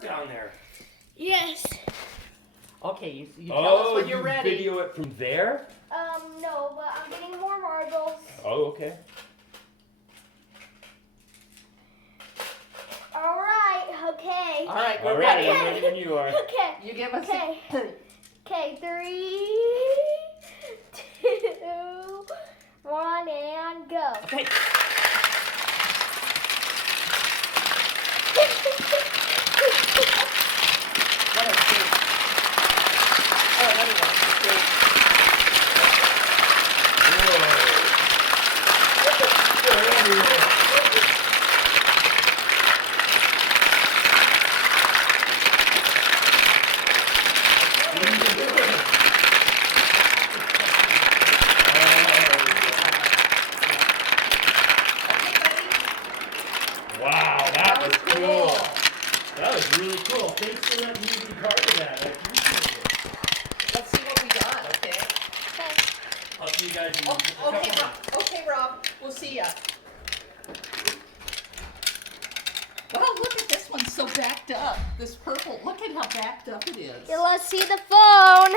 work down there. Yes. Okay, you tell us when you're ready. Video it from there? No, but I'm getting more marbles. Oh, okay. All right, okay. All right, we're All right, ready. I'm ready when you are. Okay. You give us. Okay. Okay, 3, 2, 1, and go. Okay. Let us see. Oh, let me watch this too. Wow, that was cool. That was really cool. Thanks for letting me be part of that. I appreciate it. Let's see what we got, okay? I'll see you guys in Oh, just a couple okay, Rob. minutes. Okay, Rob. We'll see ya. Wow, look at this one so backed up. This purple. Look at how backed up it is. Okay, let's see the phone.